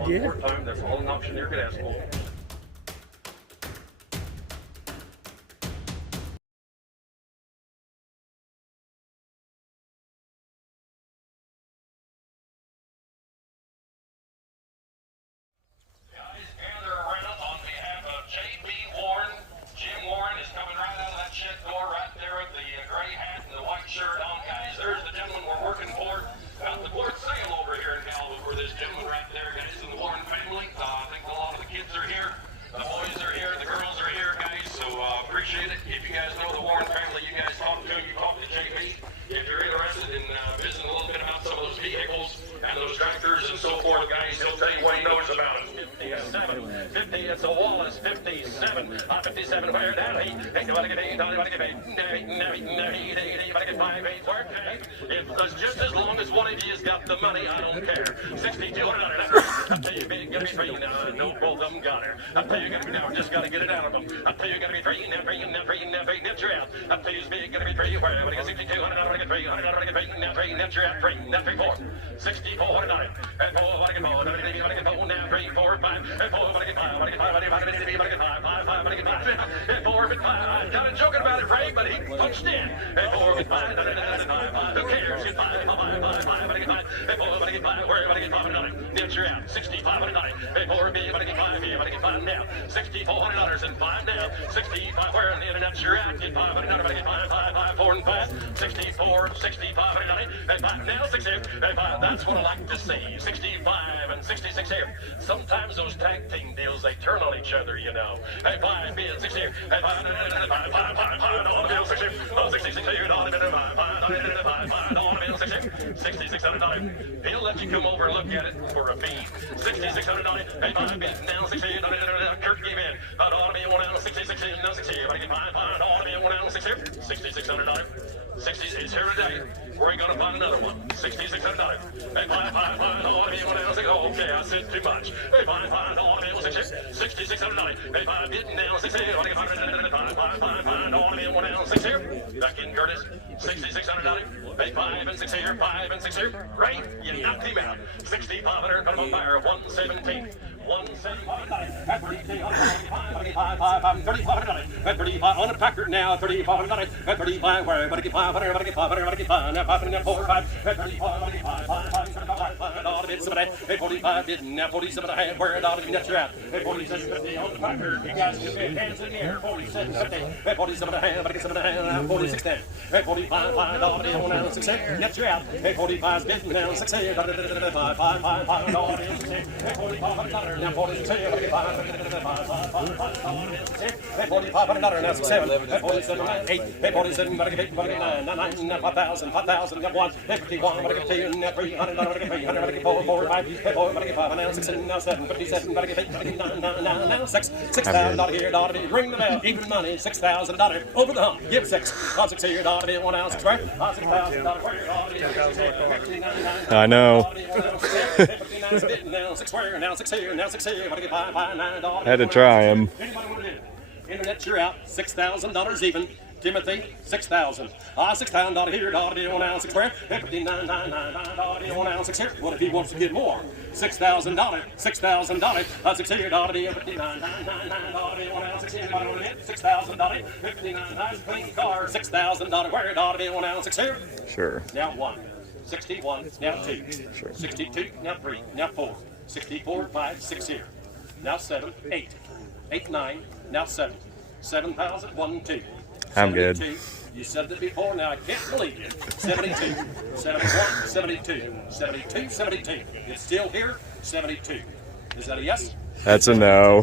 one more time. That's all an auctioneer could ask for. Shirt on, guys. There's the gentleman we're working for. About the fourth sale over here in Galva for this gentleman right there, guys, and the Warren family. I think a lot of the kids are here. The boys are here. The girls are here, guys. So appreciate it. If you guys know the Warren family, you guys talk to them. You talk to JP. If you're interested in visiting a little bit about some of those vehicles and those tractors and so forth, guys, he'll tell you what he knows about them. 57, 50, it's a Wallace, 57, 57, where that he, anybody get paid, anybody get paid, anybody get 5 8 work, it's just as long as one of you's got the money, I don't care. 62, I tell you, gotta be free, no, both of them got her. I tell you, gotta be now, just gotta get it out of them. I tell you, gotta be free, now, net you're out. I tell you, it's big, gotta be free, where everybody gets 62, $100, get free, $100, get free, net you're out, free, net 3, 4, 64, $100, and 4, what I get 4, now 3, 4, 5, and 4, what I get 5, what I get 5, what I get 5, what I get 5, 5, 5, what I get 5, and 4, 5, I'm kind of joking about it, Ray, but he punched in, and 4, 5, who cares, get 5, 5, 5, 5, what I get 5, and 4, what I get 5, where, what I get 5, net you're out, 65, and 4, B, what I get 5, what I get 5 now, $6,400 and 5 now, 65, where, and the internet you're out, get 5, what I get 5, 5, 5, 4, and 5, 64, 65, and 5, now 6 here, and 5, that's what I like to see, 65 and 66 here. Sometimes those tag team deals, they turn on each other, you know. Hey, 5, be it 6 here, hey, 5, 5, on the bill 6 here, oh, 66 here, on the bill 5, on the bill 6 here, $6,600. He'll let you come over and look at it for a fee. $6,600, hey, 5, bid now 6 here, Kurt gave in, but on the bill 1 out 66 here, now 6 here, but I get 5, on the bill 1 out 6 here, $6,600. 60 is here today. We're gonna find another one. $6,600. Hey, 5, on the bill 1 out 6 oh, okay, I said too much. Hey, 5, on the bill 6 here, $6,600. Hey, 5, bid now 6 here, I get 5, on the bill 1 out 6 here. Back in Curtis, $6,600. Hey, 5 and 6 here, 5 and 6 here. Right? You knocked him out. 6,500, put him on fire, 117. 175 35 on the Packer now, 35 35 where everybody get 500, everybody get 500, everybody get 5 now 5 and 4 5 35 all of it some of that 45 didn't now 47 and a half where it ought to be net you're out 47 50 on the Packer you guys can put hands in the air 47 50 47 and a half everybody get 7 and a half 46 10 45 5 all of it on 6 net you're out 45 bidding now 6 5 all of it 45 now 46 $4,500 now 7 47 8 47 but I get 9 5,000 5,000 got 1 51 but I get 2 now 300 but I get 300 but I get 4 4 5 4 but I get 5 now 6 now 7 57 but I get 8 now 6 $6,000 here ought to be ring the bell even money $6,000 over the hump give 6 6 here ought to be 1 ounce square $6,000 I know. now 6 square now 6 here now 6 here but I get 5 $9 Had to try him. Internet you're out $6,000 even Timothy, $6,000. $6,000 here, $1 ounce square. $59.99, 1 ounce here. What if he wants to get more? $6,000, $6,000. 6 here, $59.99, 1 ounce here. $6,000, 59 nice clean car. $6,000. Where $1 ounce here? Sure. Now 1. 61. Now 2. Sure. 62. Now 3. Now 4. 64. 5. 6 here. Now 7. 8. 8. 9. Now 7. 7,000. 1. 2. I'm good. You said that before, now I can't believe it. 72, 71, 72, 72, 72. It's still here, 72. Is that a yes? That's a no.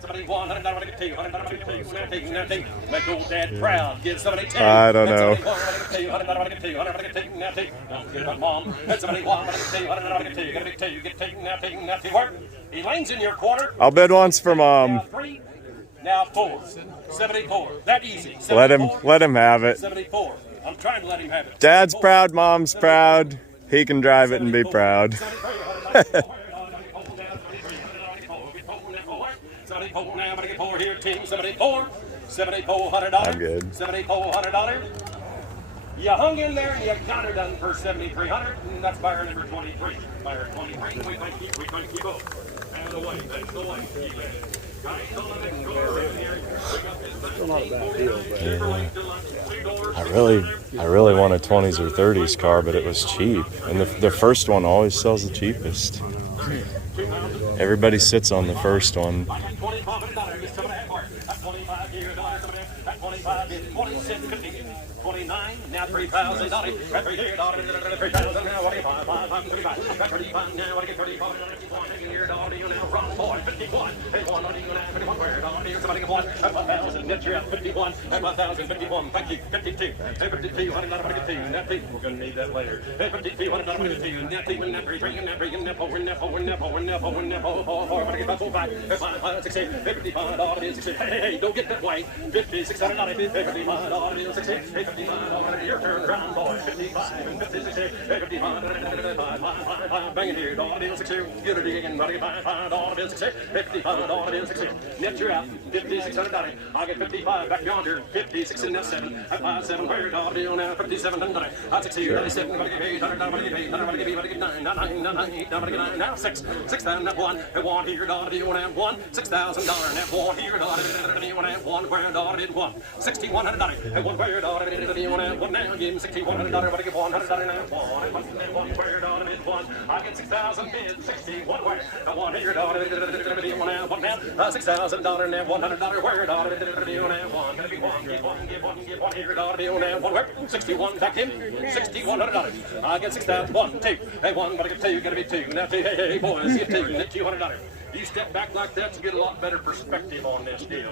71. Make old dad proud. Give somebody 10. I don't know. Elaine's in your corner. I'll bid once for Mom. Now 4. 74. That easy. 74. Let him have it. 74. I'm trying to let him have it. Dad's proud, Mom's proud. He can drive it and be proud. 74 now, but I get 4 here, team. 74. $7,400. I'm good. $7,400. You hung in there and you got her done for 7,300, and that's buyer number 23. Buyer 23, we thank you both. And away, thanks away. Keep it. Guys, on the next car around here. Still not a bad deal, but I really want a 20s or 30s car, but it was cheap. And the first one always sells the cheapest. Everybody sits on the first one. Now 3,000, $3,000 now. What do you buy? 35 now. What do you get? 35 here, $51. 51. Hey, one, what do you now? 51. Where $1? Somebody get one. 5,000. Net you're at 51. 5,000. 51. Thank you. 52. Hey, 52. $100. What do you get to? Net fee. We're gonna need that later. Hey, 52. $100. What do you get to? Net fee. Net free. Net free. Net four. Net four. Net four. Net four. Net four. What do you get? 5. 5. 6. $55. 6. Hey, don't get that way. 50. $600. $55. 6. Hey, $55. Your turn, round boy. 55 and 56. 55. Bang it here. $60. 60. Get it again. $55. 60. $55. 60. Net you're out. $5,600. I'll get 55 back yonder. 56 and that's 7. At 57. Where $1 now? 57. I'll 60. 97. What do you get paid? $100. What do you get paid? $100. What do you get 9? 9. 9. 9. Now 6. 6,000. That 1. At 1 here. $1. 1. $6,000. Net 1 here. $1. 1. Where $1. 1. $6,100. At 1 where $1. 1 now. Give him $6,100. What do you get? $100 now. 1 where $1. I get 6,000 bid. 61 where $1 here. $1 now. $6,000 now. $100 where $1. Give one here. $1 where 61 back in. $6,100. I get 6,000. 1, 2. Hey, 1. What do you get 2? Got to be 2. Now 2. Hey, boys. Get 2. Net $200. You step back like that to get a lot better perspective on this deal.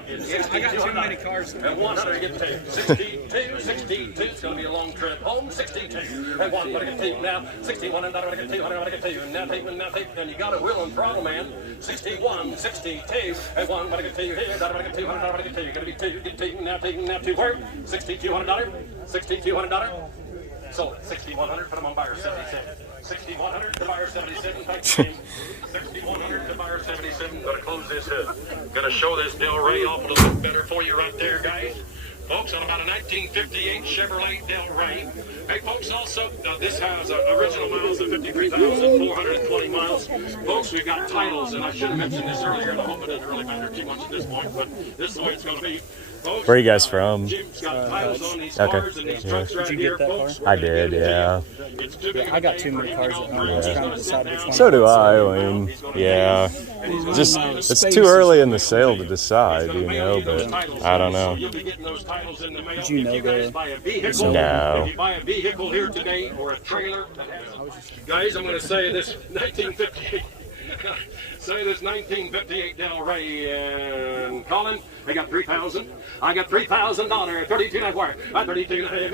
I got too many cars. And 100 get 2. 62. 62. It's going to be a long trip home. 62. And 1. What do you get 2 now? 61. And what do you get 200? What do you get 2? And now take. And you got a wheel and throttle, man. 61. 62. And 1. What do you get 2 here? What do you get 200? What do you get 2? You're going to be 2. Get 2. Now 2 where? $6,200. $6,200. Sold it. $6,100. Put them on buyer 77. 6,100 to buyer 77. Thank you. 6,100 to buyer 77. Gonna close this hood. Gonna show this Del Rey off a little bit better for you right there, guys. Folks, on about a 1958 Chevrolet Del Rey. Hey, folks, also, this has original miles of 53,420 miles. Folks, we've got titles, and I should have mentioned this earlier, and I hope it doesn't really matter too much at this point, but this is the way it's going to be. Folks, Where are you guys from? Jim's got titles on these cars and these trucks right here, folks. I did, yeah. I got too many cars at home. I was trying to decide which one. So do I mean, yeah. Just, it's too early in the sale to decide, you know, but I don't know. Did you know that? No. If you buy a vehicle here today or a trailer, guys, I'm going to say this 1958. Say this 1958 Del Rey and Colin. I got 3,000. I got $3,000. 32 net wire. 32 net. I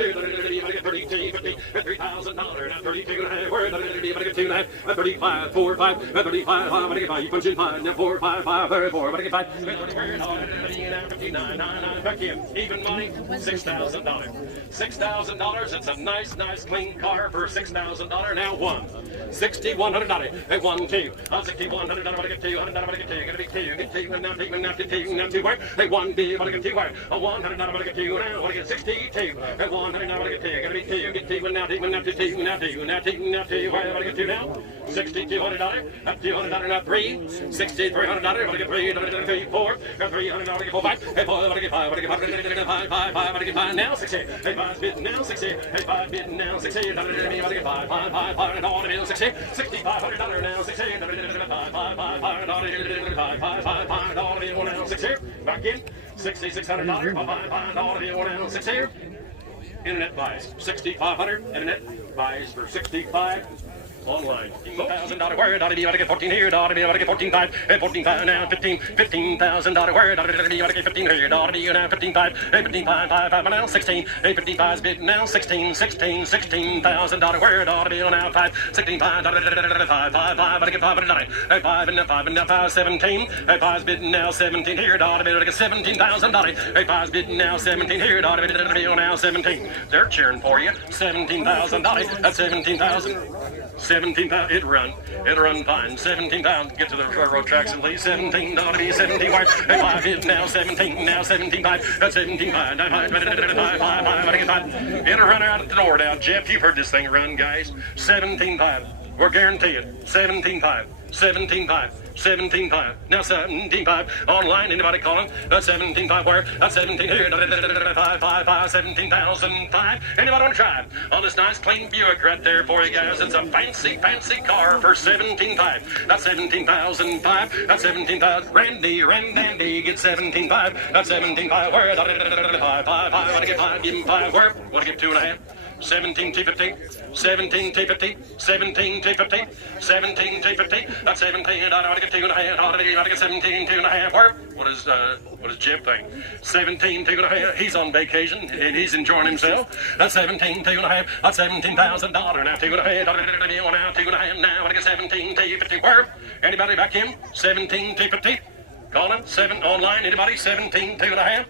get 32. 50. $3,000. 32 net wire. I get 2 net. 35. 4. 5. 35. 5. I get 5. You punch in 5. Now 4. 5. 5. 4. I get 5. 59. 9. Back in. Even money. $6,000. $6,000. It's a nice, clean car for $6,000. Now 1. $6,100. Hey, 1, 2. $6,100. I get 2. $100. I get 2. Gonna be 2. Get 2. Now 2. Now 2. Now 2. Where? Hey, 1 B. What I get 2. Where? $100. What I get 2. Now what I get 62. And $100. What I get 2. Gonna be 2. Get 2. Now 2. Now 2. Now 2. Now 2. Now 2. Where? What I get 2 now? $6,200. Up $200. Now 3. $6,300. What I get 3. 4. Got $300. What I get 4. 5. Hey, 4. What I get 5. What I get 5. 5. What I get 5 now. 60. Hey, 5 bid now. 60. Hey, 5 bid now. 60. What I get 5. 5. And all the bills 60. $6,500 now. 60. 5. All the bills now. 60. Back in. $6,600. 5. All the bills now. 60. Internet buys. $6,500. Internet buys for $65. Online. $1,000 word. Ought to be able to get 14 here. Ought to be able to get 14.5 and 14.5 now. $15,000 word. Ought to be able to get 15 here. Ought to be now 15.5 and 15.5 5 now 16. 55 bid now 16. $16,000 word. Ought to be now 5. 16.5 5 5 to get $500. 5 and 5 and now 5 17. 5 bid now 17 here. Ought to be able to get $17,000. 5 bid now 17 here. Ought to be now 17. They're cheering for you. $17,000. That's $17,000. 17 pound, it'll run fine. 17 pound, get to the railroad tracks and please. 17, ought to be 17 wide. 5 is now 17, now 17 5. That's 17 5. It'll run out at the door now. Jeff, you've heard this thing run, guys. 17 5. We're guaranteeing 17 5. 17 5. 17 5. Now 17 5. Online, anybody calling? 17 5 where? 17 here. 5 5 5. 17,005. Anybody want to try it? On this nice clean Buick right there for you guys. It's a fancy car for 17 5. That's 17,005. That's 17,000. Randy, get 17 5. That's 17 5 where? 5 5 5. Want to get 5? Give him 5 where? Want to get 2.5? 17 T50, 17 T50, 17 T50, 17 T50. That's 17. I ought to get 2.5. I ought to get 17, 2.5. Where? What does Jim think? 17, 2.5. He's on vacation and he's enjoying himself. That's 17, 2.5. That's $17,000. Now 2.5. Now 2.5. Now I want to get 17 T50. Where? Anybody back him? 17 T50. Calling 7 online. Anybody? 17 2.5.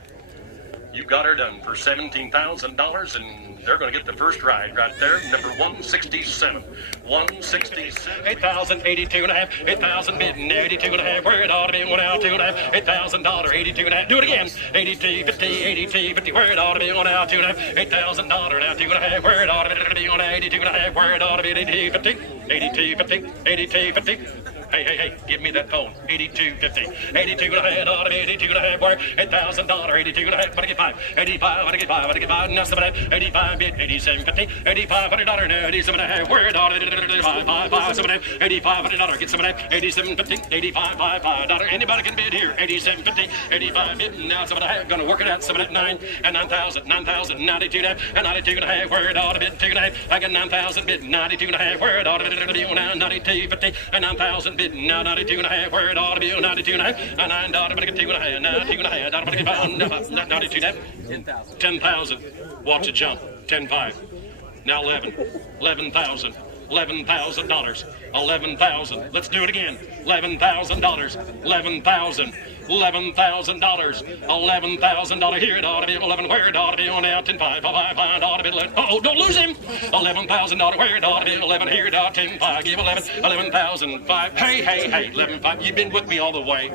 You got her done for $17,000, and they're going to get the first ride right there. Number 167. 167. 8,082.5. 8,000 bidding. 82.5. Where it ought to be. 1 out. 2.5. $8,000. 82.5. Do it again. 82.50. 82.50. Where it ought to be. 1 out. 2.5. $8,000. Now 2.5. Where it ought to be. 1 out. 82.5. Where it ought to be. 82.50. 82.50. 82.50. Hey, give me that phone. 82.50. 82.5. Ought to be 82.5. Where? $8,000. 82.5. Want to get 5. 85. Want to get 5. Want to get 5. Now 85 bid. 87.50. $8,500. Now 87.5. Where it ought to be 5. $8,500. Get some of that. 87.50. $85. Anybody can bid here. 87.50. 85 bid. Now some of that. Gonna work it out. Some of that 9 and 9,000. 9,000. 92.5 and 92.5. Where it ought to be 2.5. I got 9,000 bid. 92.5. Where it ought to be 92.50 and 9,000 bid. Now 92.5. Where it ought to be 92.5 and 9 daughter. But get 2.5. Now 2.5. Daughter. But get 92.5. 10,000. Watch it jump. 10.5. Now 11. 11,000. $11,000. 11,000. Let's do it again. $11,000. 11,000. $11,000. $11,000. Here it ought to be 11. Where it ought to be on out 10 5 5 5 ought to be 11. Oh, don't lose him. $11,000. Where it ought to be 11. Here it ought 10 5. Give 11. 11,005. Hey. 11,500. You've been with me all the way.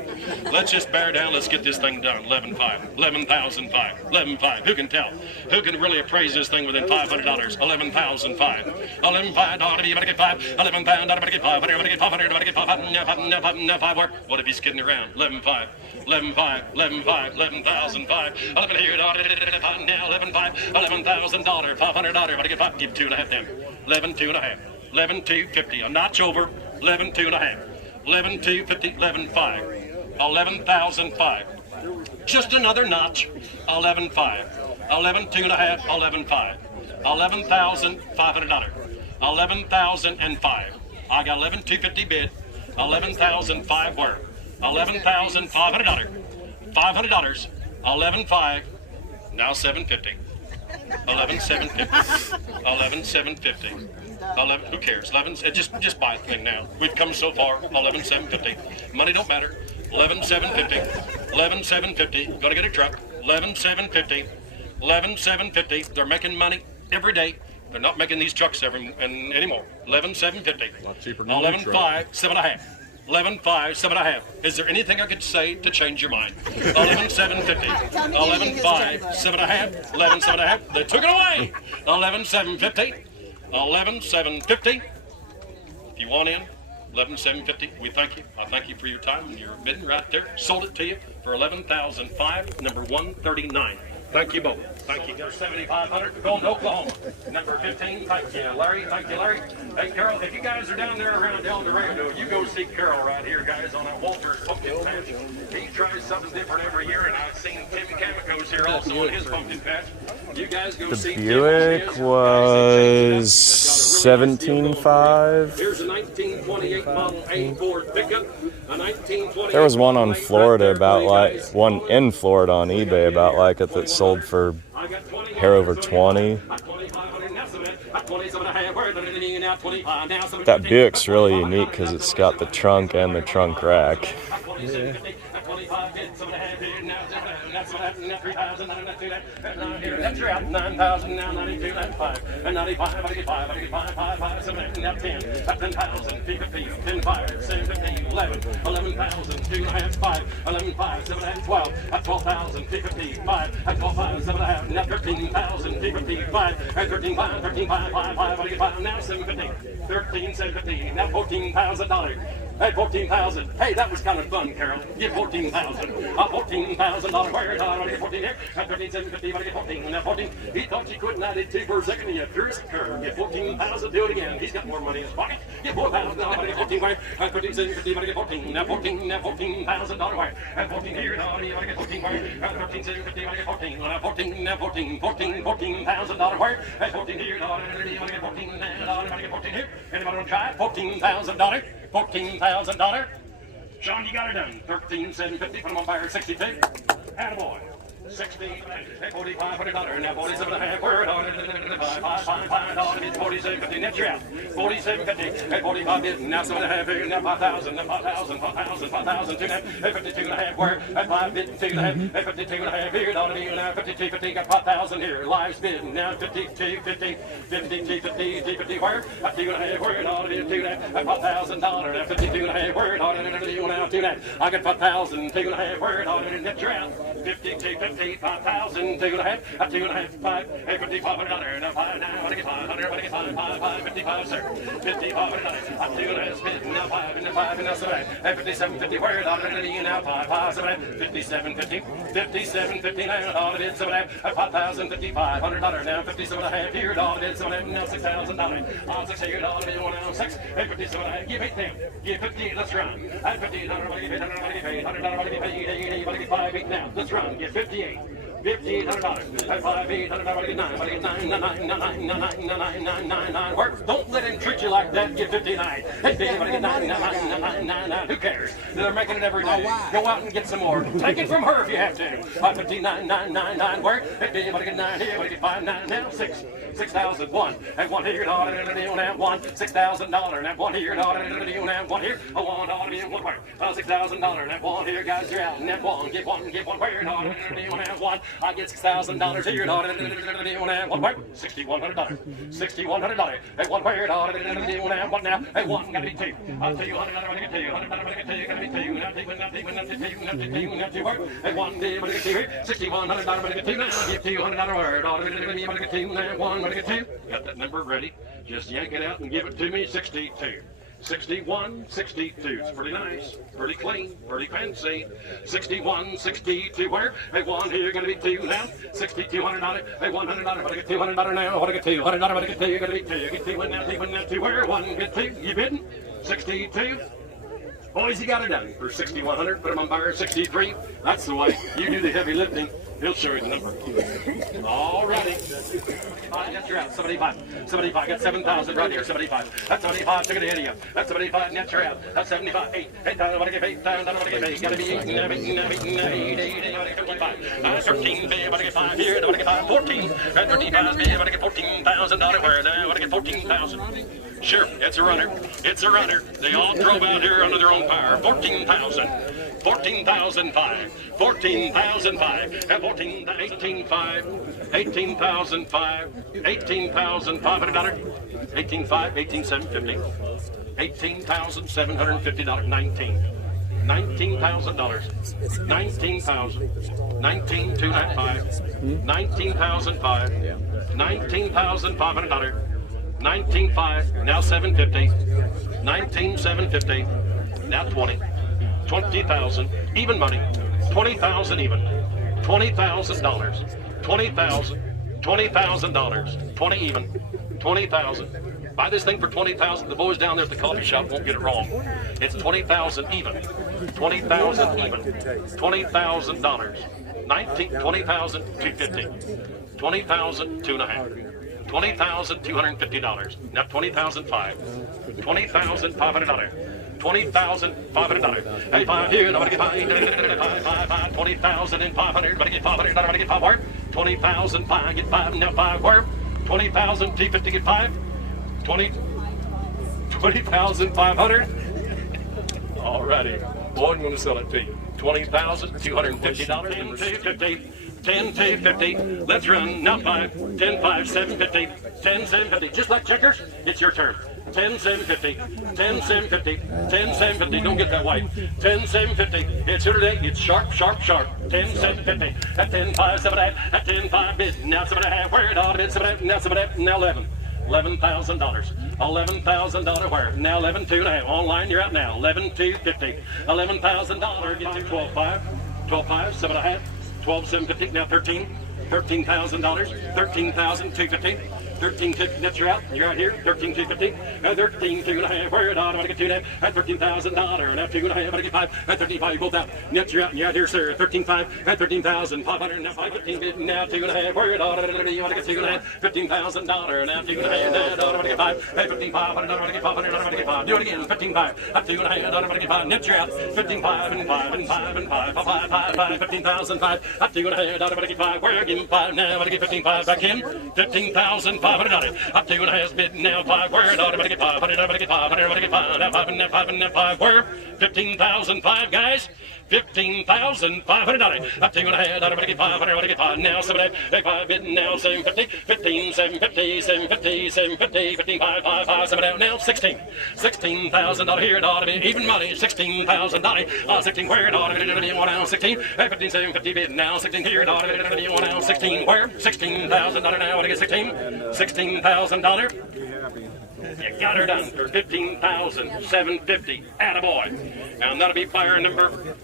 Let's just bear down. Let's get this thing done. 11,500. 11,005. 11,500. Who can tell? Who can really appraise this thing within $500? 11,005. 11,500 ought to be able to get 5. 11,000 ought to get 500. Ought to get 500. Ought to get 500. What if he's kidding around? 11,500. 11,500, 11,500, 11,005. 11 here, now 11,500, $11,000, $500. Want to get 5? Give 2.5 them. 11,2.5, 11,250. A notch over. 11,2.5, 11,250, 11,500, 11,005. Just another notch. 11,500, 11,2.5, 11,500, $11,500, 11,005. I got 11,250 bid. 11,005 where? $11,500. $500. 11,500. Now 750. 11,750. 11,750. 11. Who cares? 11. Just buy the thing now. We've come so far. 11,750. Money don't matter. 11,750. 11,750. Gotta get a truck. 11,750. 11,750. They're making money every day. They're not making these trucks anymore. 11,750. A lot cheaper than 11,500. 7.5. 11,500, 7.5. Is there anything I could say to change your mind? 11,750. 11,500, 7.5. 11,750. They took it away. 11,750. 11,750. If you want in, 11,750. We thank you. I thank you for your time and your bidding right there. Sold it to you for 11,005. Number 139. Thank you both. Thank you. 7,500. Going to Oklahoma. Number 15. Thank you, Larry. Thank you, Larry. Hey, Carol, if you guys are down there around El Dorado, you go see Carol right here, guys, on that Walter's pumpkin patch. He tries something different every year, and I've seen Tim Camico's here also on his pumpkin patch. You guys go see The Buick was 17.5. Here's a 1928 Model A Ford pickup. A 1928. There was one on Florida one in Florida on eBay about like it that sold for hair over 20. That Buick's really unique because it's got the trunk and the trunk rack. Yeah. you're out. 9,000, now 92, 95, and 95, I get 5, I get 5, 5, 5, 7, 8, now 10, 10,000, 15, 10, 5, 7, 15, 11, 11,000, 2 and a half, 5, 11, 5, 7 and a half, 12, 12,000, 15, 5, 12, 5, 7 and a half, now 13,000, 15, 5, 13, 5, 13, 5, 5, 5, I get 5, now 750, 13, 750, now $14,000. Hey, 14,000. Hey, that was kind of fun, Carol. Get 14,000. $14,000. Where? I get 14 here. 13,750. I get 14. Now 14. He thought you couldn't. I did 2 per second. He threw his curve. Get 14,000. Do it again. He's got more money in his pocket. Get 4,000. I get 14. Where? 13,750. I get 14. Now 14. Now $14,000. Where? And 14 here. I get 14. Where? 13,750. I get 14. Now 14. Now 14. $14,000. Where? And 14 here. I get 14. I get 14 here. Anybody want to try it? $14,000. $14,000. Sean, you got it done. 13,750. Put him on fire. 62. Attaboy. 60. $4,500. Now 47 and a half. Word on it. $5. It's 47.50. Net you're out. 47.50. At 45 bid. Now 7 and a half here. Now 5,000. Now 5,000. 5,000. 5,000. 2 and a half. At 52 and a half. Where? At 5 bid. 2 and a half. At 52 and a half here. Down to you now. 52.50. Got 5,000 here. Live's bid. Now 52.50. 52.50. Where? At 2 and a half. Where? Down to you. 2 and a half. At $5,000. At 52 and a half. Where? Down to you now. 2 and a half. I got 5,000. 2 and a half. Where? Down to you. Net you're out. 52.50. 5,000, 2 and a half, 2 and a half, 5, $5,500, now 5, now I get 500, I get 5, 5, 5, 55, sir, $5,500, 2 and a half, spit, now 5, and now 5, and now 7, 57.50, where now 5, 5, 7, 57.50, 57.50, now all it is, 7, 5,000, $5,500, now 57 and a half, here, all it is, 7, now $6,000, on 6 here, all it is, 1 now 6, 57 and a half, give 8 them, give 50, let's run, at $1,500, $100, get 5, 8 now, let's run, get 58. $1,500. At 5, $800, get 9. Get 9. Work. Don't let him treat you like that. Get 59. Hey, get 9. Who cares? They're making it every day. Go out and get some more. Take it from her if you have to. 59. Work. Hey, get 9 here. Get 5, 9 now. 6. 6,001. And 1 here. And 1. $6,000. And 1 here. And 1 here. A 1. $1 work. $6,000. And 1 here, guys. You're out. And 1. Get 1. Where? And 1. I get $6,000 here. One word, $6,100. $6,100. Hey, one word, what now? Hey, 1 gotta be 2. I'll tell you $100, I get 2. $100, I get 2. Gotta be 2. Now 2 word. Hey, 1 day, I get 2 here. $6,100, I get 2. Now I get $200 word. I get 2. Now 1, I get 2. Got that number ready? Just yank it out and give it to me. 62. 61, 62. It's pretty nice, pretty clean, pretty fancy. 61, 62. Where? Hey, 1 here, gonna be 2 now. $6,200. Hey, $100. What I get $200 now? What I get $200? What I get 2? Gonna be 2. Get 2 now. 2 where? 1 get 2. You bidding? 62. Boys, you got it done for $6,100. Put them on fire. 63. That's the way. You do the heavy lifting. He'll show you the number. All righty. That's your out. 75. 75. Got 7,000 right here. 75. That's 75. Took it ahead of you. That's 75. Net your out. That's 75. 8. 8,000. What I get 8,000. What I get 8. Gotta be 8. 13. What I get 5 here. What I get 5. 14. 13. What I get $14,000. Where? What I get 14,000. Sure, it's a runner. It's a runner. They all drove out here under their own power. 14,000. 14,005. 14,005. 14, 18,5. 18,005. $18,500. 18,5. 18,750. $18,750. 19. $19,000. 19,000. 19,295. 19,005. $19,500. 19,500. Now 750. 19,750. Now 20. 20,000. Even money. 20,000 even. $20,000. 20,000. $20,000. 20 even. 20,000. Buy this thing for 20,000. The boys down there at the coffee shop won't get it wrong. It's 20,000 even. 20,000 even. $20,000. 20,250. 20,000 2.5. $20,250. Now 20,005. $20,500. $20,500. Hey, 5 here. Nobody get 5. 20,500. Nobody get 500. Nobody get 5 where? 20,005. Get 5. Now 5 where? 20,250. Get 5. 20,500. All righty. Boy, I'm going to sell it to you. $20,250. 250. 10, 2, 50. Let's run. Now 5, 10, 5, 750. 10, 750. Just like checkers, it's your turn. 10, 750. 10, 750. 10, 750. Don't get that white. 10, 750. It's here today. It's sharp, sharp, sharp. 10, 750. At 10, 5, 7, 8. At 10, 5 bid. Now 7 and a half. Where it ought to be. 7, 8. Now 7, 8. Now 11. $11,000. $11,000 where? Now 11, 2 and a half. Online, you're out now. 11, 250. $11,000. Get to 12, 5. 12, 5, 7 and a half. 12, 750. Now 13. $13,000. 13,250. 13,250. That's you're out. You're out here. 13,250. 13, 2 and a half. Where it ought to get 2 and a half. At $13,000. Now 2 and a half. I get 5. At 13,500. Both out. Net you're out. You're out here, sir. 13,500. At 13,500. Now 5, 15. Now 2 and a half. Where it ought to you want to get 2 and a half. $15,000. Now 2 and a half. Now ought to get 5. At 15,500. I want to get 500. I want to get 5. Do it again. 15,500. At 2 and a half. I want to get 5. Net you're out. 15,500 and 5 and 5 and 5. 5, 5, 5. 15,005. At 2 and a half. I want to get 5. Where again? 5. Now I want to get 15,500. Back in. 15,500. Up 2 and a half bid now 5. Where ought to get 500? I want to get 500. I want to get 5. Now 5 and now 5 and now 5. Where? 15,005 guys. 15,500. Up 2 and a half. I want to get 500. I want to get 5. Now 7 8 5 bid now 750. 15 750 750 750 15 5 5 5 7 out now 16. $16,000 here. It ought to be even money. $16,000. 16 where it ought to be 1 ounce 16. 15 750 bid now 16 here. It ought to be 1 ounce 16 where? $16,000 now. I want to get 16. $16,000. You got her done for $15,750. Attaboy. Now that'll be buyer number.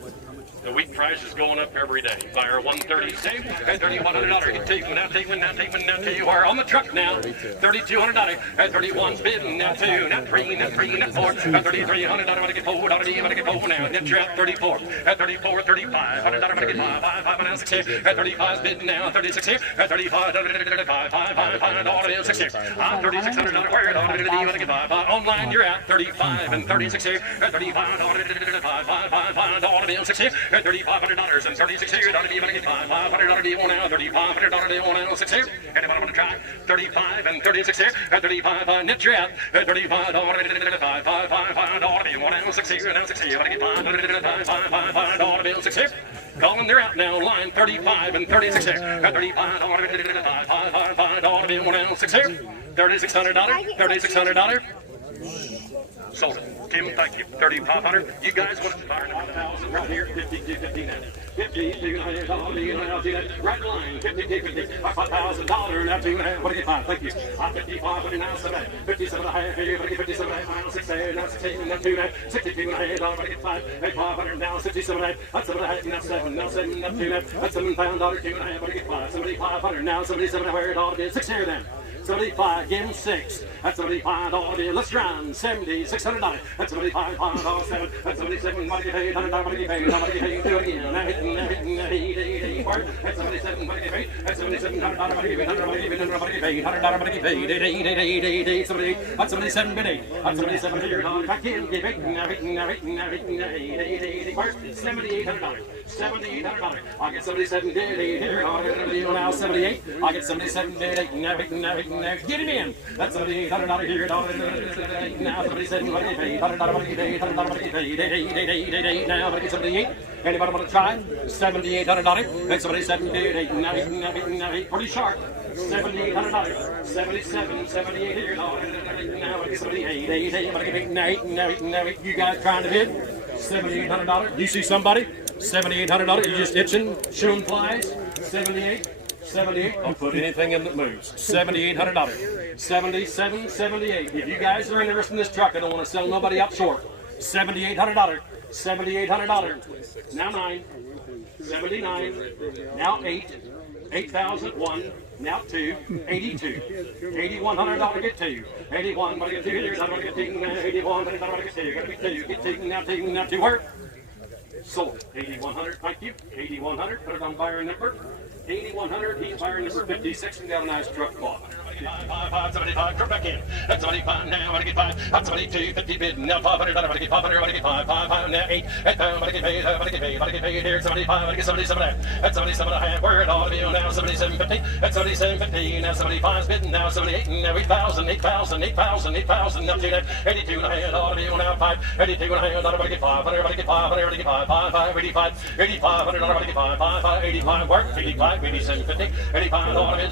The wheat price is going up every day. Buyer 130, save at $3,100. Get taken now, taken now, taken now. You are on the truck now. $3,200 at 31's bidding now 2, now 3, now 3, now 4. At $3,300, I'm gonna get 4. I'm gonna get 4 now. Net you out 34. At 34, $3,500. I'm gonna get 5, 5 now 6 here. At 35's bidding now 36 here. At 35, $5, 6 here. $3,600. Where it ought to be? You wanna get 5. Online, you're at 35 and 36 here. At 35, $5, 6 here. At $3,500 and 36 here, $500 get 5. $500 deal now, $3,500 deal now, 6 here. Anybody want to try? 35 and 36 here. At 35, net you out. At $35, $5 deal now, 6 here, now 6 here. $500 deal 6 here. Calling, they're out now. Line 35 and 36 here. At $35, $5 deal now, 6 here. $3,600. $3,600. Sold it. Kim, thank you. 3,500. You guys want to fire 1,000 right here? 52.50 now. 52.50. Right line. 52.50. $5,000. Now 2.5. What do you get? 5. Thank you. 5,500 now. 7. 57.5. Here. 57.5. 6. Now 16. Now 2.5. 62.5. What do you get? 5. 500 now. 67.5. That's 7.5. Now 7. Now 7. Now 2.5. That's $7,000. 2.5. What do you get? 5. 7,500 now. 77. Where it ought to be. 6 here then. 75, give him 6. That's $75. Let's run. $7,600. That's $75. 7. That's 77. Money paid. $100. Money paid. Money paid. Do it again. That's 77. Money paid. That's $7,700. Money paid. $100. Money paid. $100. Money paid. $100. Money paid. 78. That's 77. That's 77 here. I can't give it. $7,800. $7,800. I get 77. Now 78. I get 77. Get him in. That's $7,800 here. Now $77. Now $78. Anybody want to try? $7,800. That's $77. Pretty sharp. $7,800. 77. 78 here. Now $78. You guys trying to bid? $7,800. You see somebody? $7,800. You just itching, shooing flies? 78. 78. Don't put anything in that moves. $7,800. 77, 78. If you guys are interested in this truck, I don't want to sell nobody up short. $7,800. $7,800. Now 9. 79. Now 8. 8,001. Now 2. 82. $8,100 get 2. 81. What do you get 2 here? I'm going to get 2. 81. What do you get 2? Got to be 2. Get 2. Now 2. Now 2. Where? Sold. 8,100. Thank you. 8,100. Put it on buyer number. 8,100. He's buyer number 56. We got a nice truck bought. 5, 75, come back in. That's 75 now, I get 5. That's 250 bid, now $500, I get 500, I get 5, now 8 pound, I get paid, I get paid here, 75, I get 77 and a half. That's 77 and a half, where it ought to be now, 77.50. That's 77.50, now 75's bidding, now 78, now 8,000, 8,000, 8,000, 8,000, now 82 and a half, ought to be now 5, 82 and a half, ought to get 500, I get 500, I get 5, 85, 8500, I get 5, 85, work, 85, 87.50, 85, ought to be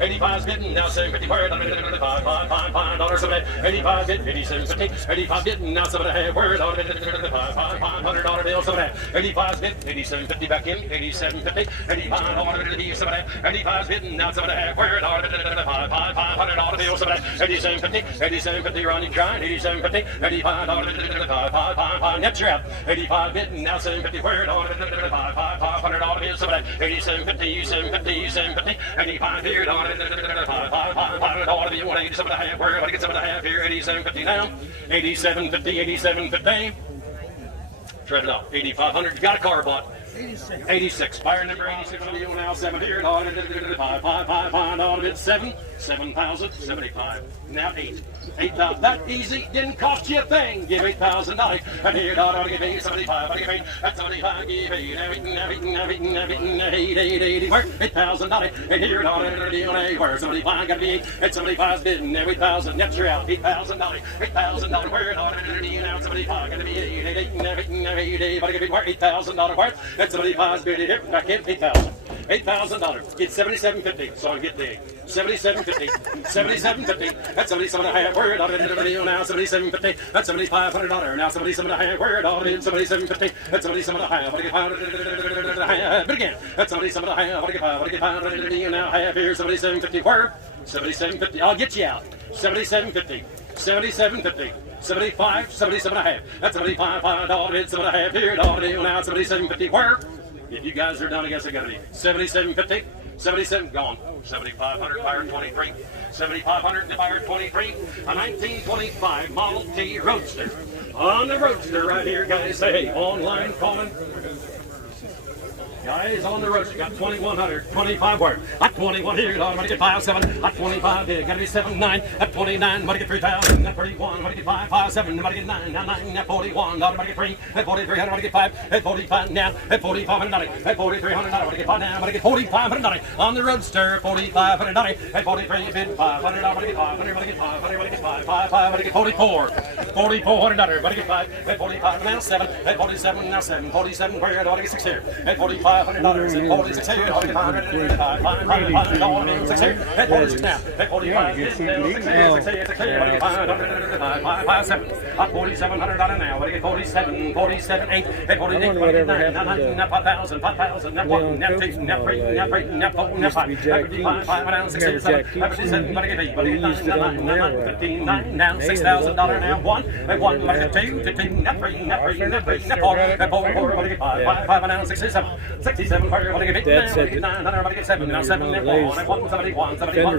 85's bidding, now 750, where it ought to be $5, 85 bid, 87.50, 85 bidding, now 7 and a half, where it ought to be $500 bill, 85's bid, 87.50 back in, 87.50, 85 ought to be 7 and a half, 85's bidding, now 7 and a half, where it ought to be $500 bill, 87.50, 87.50, running trying, 87.50, 85 ought to be $5, net you're out, 85 bidding, now 7.50, where it ought to be $500 bill, 87.50, 87.50, 85 here, ought to be $500 ought to be 87 and a half, where it ought to get 7 and a half here, 87.50 now, 87.50, 87.50. Tread it up. 8,500. You got a car bought. 86. Fire number 86 on the now. 7 here. 5, 7. 7,000. 75. Now 8. 8,000. That easy. Didn't cost you a thing. Give $8,000. And here, ought to get paid 75. I get paid. That's 75. Give paid. 8, where? $8,000. And here, ought to be on a where? 75. Got to be 8. At 75's bidding. 8,000. Net you're out. $8,000. $8,000. Where it ought to be now. 75. Got to be 8. Where? $8,000 worth. That's 75's bidding here. Back in. 8,000. $8,000. Get $77.50. So I get the $77.50. $77.50. That's 77 and a half. Word on it now. $77.50. That's $7,500. Now $77.5. Word on it. $77.50. That's $77.5. What do you get? But again, that's $77.5. What do you get? Now half here. $77.50. Word. $77.50. I'll get you out. $77.50. $77.50. 75, 77 and a half. That's $75. It's 7 and a half here. Now $77.50. Where? If you guys are done, I guess I got to be $77.50. 77 gone. 7,500 fire 23. 7,500 fire 23. A 1925 Model T Roadster. On the Roadster right here, guys. Say, hey, online calling. Guys on the road, you got 2,100, 25 word. At 21 here, I'm going to get 5-7. At 25 here, got to be 7-9. At 29, I'm going to get 3,000. At 31, I'm going to get 5-7. I'm going to get 9. At 41, I'm going to get 3. At 43, I'm going to get 5. At 45 now. At 4,500. At 4,300, I'm going to get 5 now. I'm going to get 4,500 on the Roadster. 4,500. At 43, bid 500. I'm going to get 500. I'm going to get 500. I'm going to get 5. I'm going to get 44. 4,400. I'm going to get 5. At 45 now 7. At 47 now 7. 47 where? I'm going to get 6 here. At 45. $500 and 46 here, $500 here, at 46 now, at 45, 6 here, 6 here, 4,700 now, what do you get 47, 47, 8, at 48, 49, 5,000, 5,000, net 1, net 2, net 3, net 4, net 5, 5 now, 6 here, 7, 7, what do you get 8, what do you get 9, 15, 9, now, $6,000 now, 1, at 1, what do you get 2, 15, net 3, net 3, net 3, net 4, at 4, what do you get 5, 5 now, 6 here, 7, 67, what do you get 8, 900, what do you get 7, now 7, net 1, at 1, 71, 71,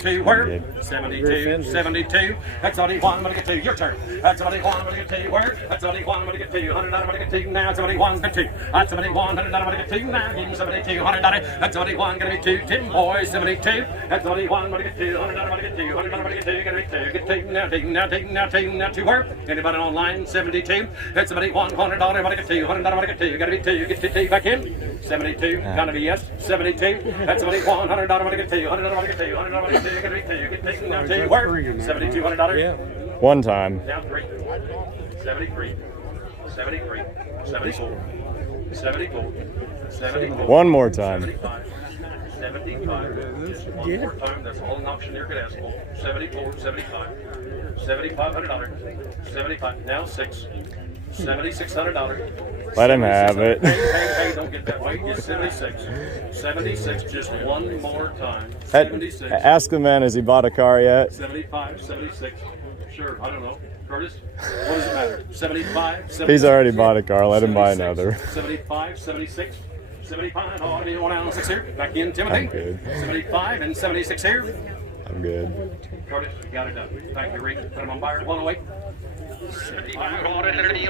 2, where? 72, 72, that's 71, what do you get 2, your turn, that's 71, what do you get 2, where? That's 71, what do you get 2, $100, what do you get 2, now 71, get 2, that's 71, $100, what do you get 2, now give him 72, $100, that's 71, gonna be 2, Tim Boy, 72, that's 71, what do you get 2, $100, what do you get 2, $100, what do you get 2, gonna be 2, get 2, now 2, now 2, now 2, now 2, where? Anybody online, 72, that's 71, $100, what do you get 2, $100, what do you get 2, gotta be 2, get 2, back in, 72, gonna be yes, 72, that's 71, $100, what do you get 2, $100, what do you get 2, $100, what do you get 2, gonna be 2, get 2, now 2, where? $7,200, Yeah. One time. down 3, 73, 73, 74, 74, 74. One more time. 75, 75. One more time. That's all an auctioneer could ask for. 74, 75, $7,500, 75. Now 6, $7,600. Let him have it. Hey, don't get that way. Get 76, 76. Just one more time. 76. Ask the man, has he bought a car yet? 75, 76. Sure, I don't know. Curtis, what does it matter? 75, 76. He's already bought a car. Let him buy another. 75, 76, 75. Oh, be one out 6 here. Back in, Timothy. I'm good. 75 and 76 here. I'm good. Curtis, you got it done. Thank you, Reed. Put him on buyer. 108. I'm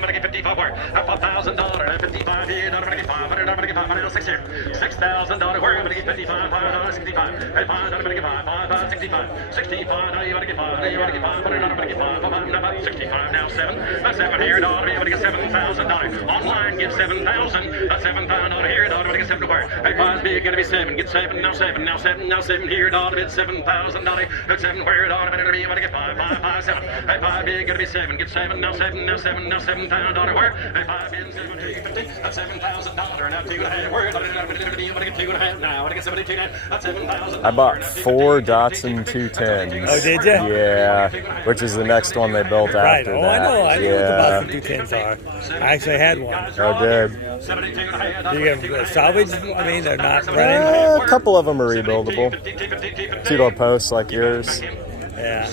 gonna get 55 where? $5,000, 55 here, I'm gonna get 500, I'm gonna get 500, $6,000 where? I'm gonna get 55, 65, 55, I'm gonna get 5, 65, 65, now you wanna get 5, you wanna get 500, I'm gonna get 5, 65, now 7 here, I'm gonna get $7,000. Online, get 7,000, that's $7,000 here, I'm gonna get 7 where? Hey, 5 big, gonna be 7, get 7, now 7, now 7, now 7 here, I'm gonna get $7,000, that's 7 where, I'm gonna get 5, 5, 7, hey, 5 big, gonna be 7, get 7, now 7, now 7, now $7,000 where? Hey, 5 in 7, 50, that's $7,000, now 2.5 where? I'm gonna get 2.5 now, I'm gonna get 72 now, that's $7,000. I bought 4 Datsun 210s. Oh, did you? Yeah, which is the next one they built Right. after Oh, that. I know what the Yeah. Datsun 210s are. I actually had one. I did. You get them salvaged? I mean, they're not running. A couple of them are rebuildable. 2-door posts like yours. Yeah.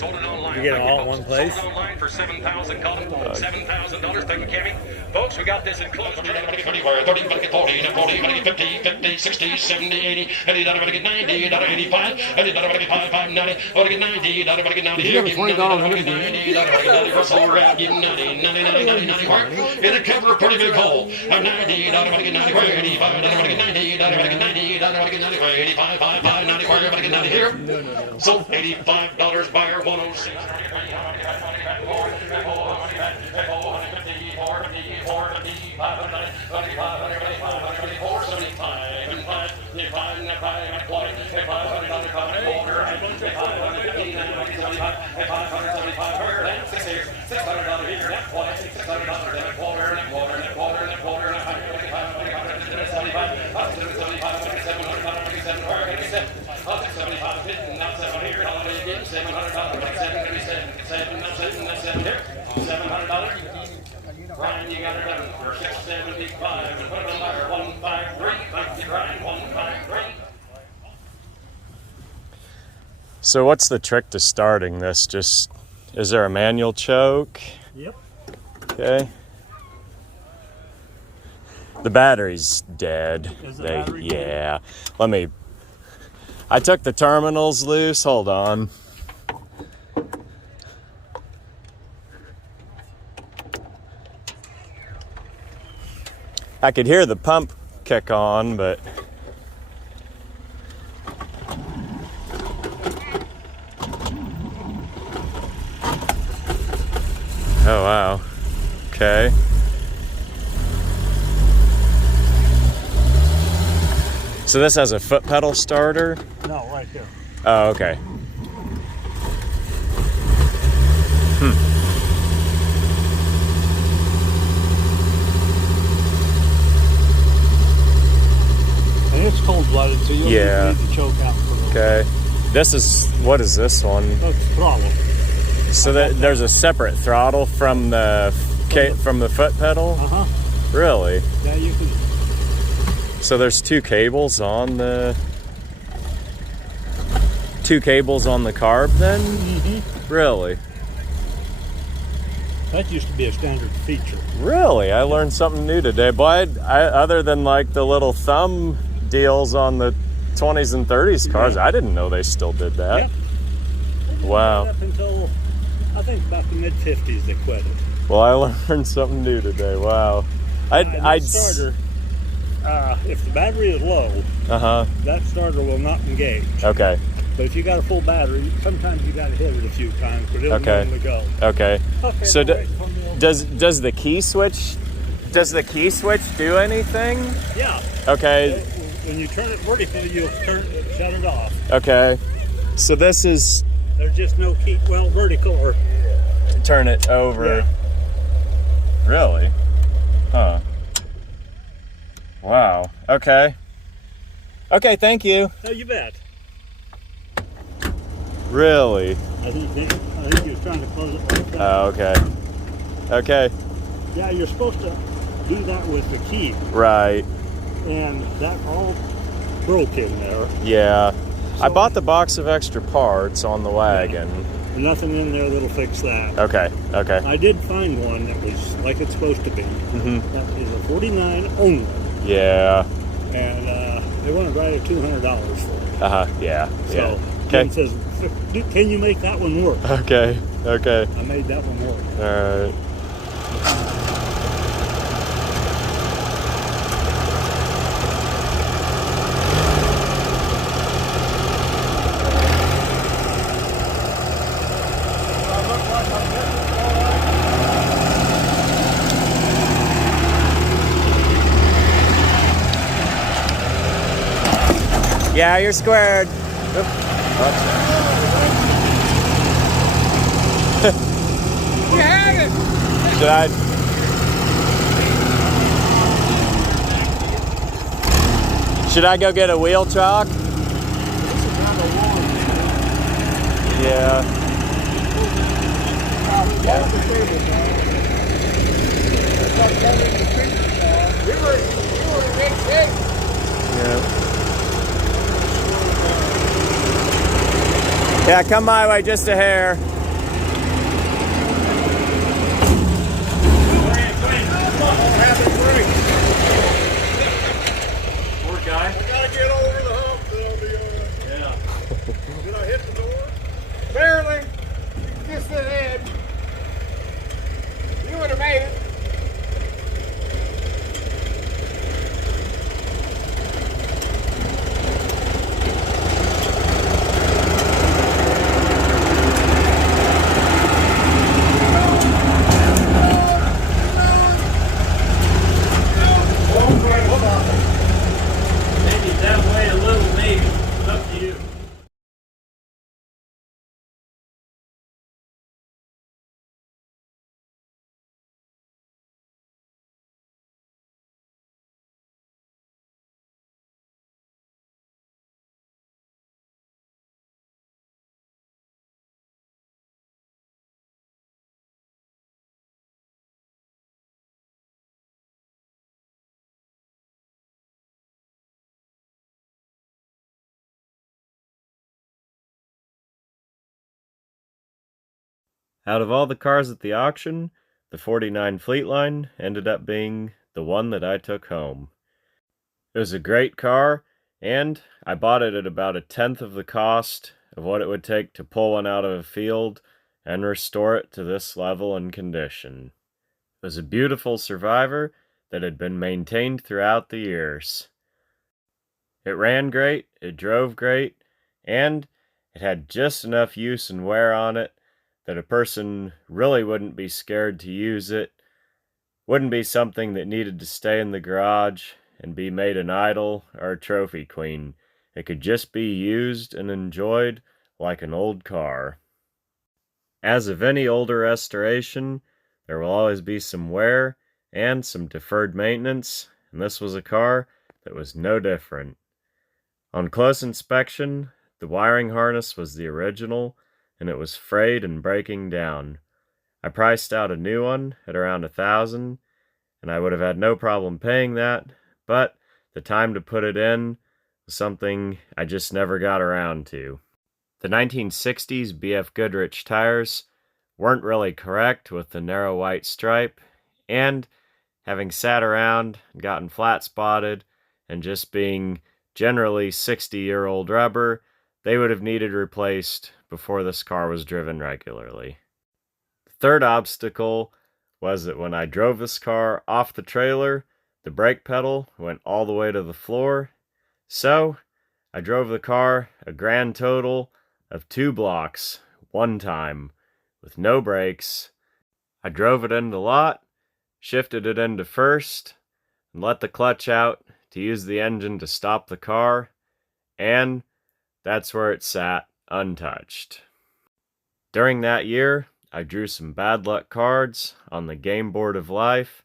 You get them all in one place. Sold online for $7,000. Call them $7,000. Thank you, Cammy. Folks, we got this enclosed. 30, 40, 40, 50, 50, 60, 70, 80, $80, 90, $85, $85, 90, $90, $90. Here, $20 limit. $90 for sold around, give $90, $90. It'll cover a pretty big hole. $90, $90, $85, $90, $90, $85, $90, $90 here. Sold $85, buyer 106. Ryan, you got it done for $675 and put it on there 153. Thank you, Ryan. 153. So what's the trick to starting this? Just, is there a manual choke? Yep. Okay. The battery's dead. Is the battery dead? Yeah. I took the terminals loose. Hold on. I could hear the pump kick on, but oh wow. Okay. So this has a foot pedal starter? No, right here. Oh, okay. And it's cold-blooded, so you'll Yeah. need to choke out for a little. Okay. What is this one? That's the throttle. So that there's a separate throttle from the foot pedal? Uh-huh. Really? Yeah, you can. So there's two cables on the carb then? Mm-hmm. Really? That used to be a standard feature. Really? I learned something new today. But other than like the little thumb deals on the 20s and 30s cars, I didn't know they still did that. Yep. Wow. Up until, I think, about the mid-50s they quit it. Well, I learned something new today. Wow. I'd starter, if the battery is low, that starter will not engage. Okay. But if you got a full battery, sometimes you got to hit it a few times, but it'll normally go. Okay. So now wait, does the key switch do anything? yeah. Okay. When you turn it vertically, you'll shut it off. Okay. So this is There's just no key. Well, vertical or turn it over. Yeah. Really? Huh. Wow. Okay. Okay, thank you. Oh, you bet. Really? I think he was trying to close it like that. Oh, okay. Okay. Yeah, you're supposed to do that with the key, Right. and that all broke in there. Yeah. I So- bought the box of extra parts on the wagon. And nothing in there that'll fix that. Okay. Okay. I did find one that was like it's supposed to be. Mhm. That is a 49 only, Yeah. and they wanted right at $200 for it. Yeah. So Yeah. Ken Okay. says, "Can you make that one work?" Okay. Okay. I made that one work. All right. Yeah, you're squared. Should I? Should I go get a wheel chalk? Yeah. Yeah, come my way just a hair. Poor guy. We gotta get over the hump, then I'll be alright. Yeah. Did I hit the door? Barely. Just the head. You would have made it. Maybe that way a little, maybe. It's up to you. Out of all the cars at the auction, the 49 Fleetline ended up being the one that I took home. It was a great car, and I bought it at about 1/10 of the cost of what it would take to pull one out of a field and restore it to this level and condition. It was a beautiful survivor that had been maintained throughout the years. It ran great, it drove great, and it had just enough use and wear on it that a person really wouldn't be scared to use it, wouldn't be something that needed to stay in the garage and be made an idol or a trophy queen. It could just be used and enjoyed like an old car. As of any older restoration, there will always be some wear and some deferred maintenance, and this was a car that was no different. On close inspection, the wiring harness was the original, and it was frayed and breaking down. I priced out a new one at around $1,000, and I would have had no problem paying that, but the time to put it in was something I just never got around to. The 1960s BF Goodrich tires weren't really correct with the narrow white stripe, and having sat around and gotten flat spotted and just being generally 60-year-old rubber, they would have needed replaced before this car was driven regularly. The third obstacle was that when I drove this car off the trailer, the brake pedal went all the way to the floor, so I drove the car a grand total of 2 blocks, one time, with no brakes. I drove it into the lot, shifted it into first, and let the clutch out to use the engine to stop the car, and that's where it sat, untouched. During that year, I drew some bad luck cards on the game board of life,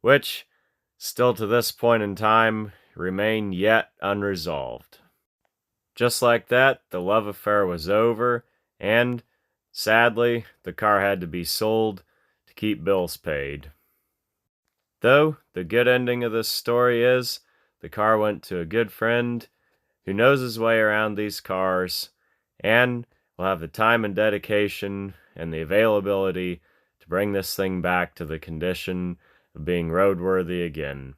which, still to this point in time, remain yet unresolved. Just like that, the love affair was over, and, sadly, the car had to be sold to keep bills paid. Though, the good ending of this story is, the car went to a good friend who knows his way around these cars, and will have the time and dedication and the availability to bring this thing back to the condition of being roadworthy again.